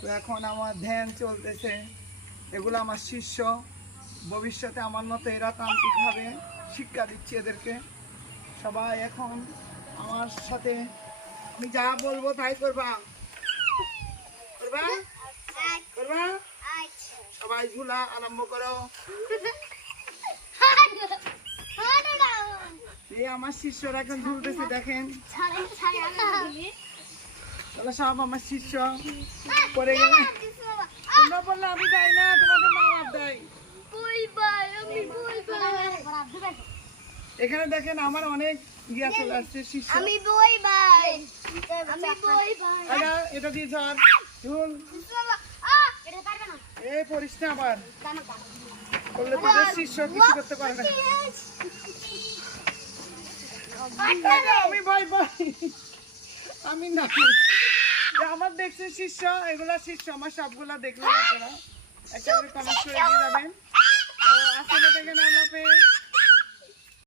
তো এখন আমার ধ্যান চলতেছে, এগুলো আমার শিষ্য, ভবিষ্যতে আমার মতো এরা তান্ত্রিকভাবে শিক্ষা দিচ্ছি এদেরকে। সবাই এখন আমার সাথে আমি যা বলবো তাই করবা, করবা করবা। সবাই ঝুলা আরম্ভ করো। এই আমার শিষ্যরা এখন ঝুলতেছে দেখেন, তাহলে সব আমার শিষ্য পড়ে গেলে তোমরা বললে আমি যাই না, তোমাদের মা বাপ দেয়। এখানে দেখেন আমার অনেক ইয়া চলে আসছে শিষ্য। এটা দিয়ে ধর ঝুল, এই পড়িস না আবার, করলে তোদের শিষ্য কিছু করতে পারে না। আমি ভয় পাই, আমি না, আমার দেখছেন শিষ্য, এগুলা শিষ্য আমার সবগুলা দেখলেন আপনারা, একটা করে কমেন্ট করে দিয়ে যাবেন।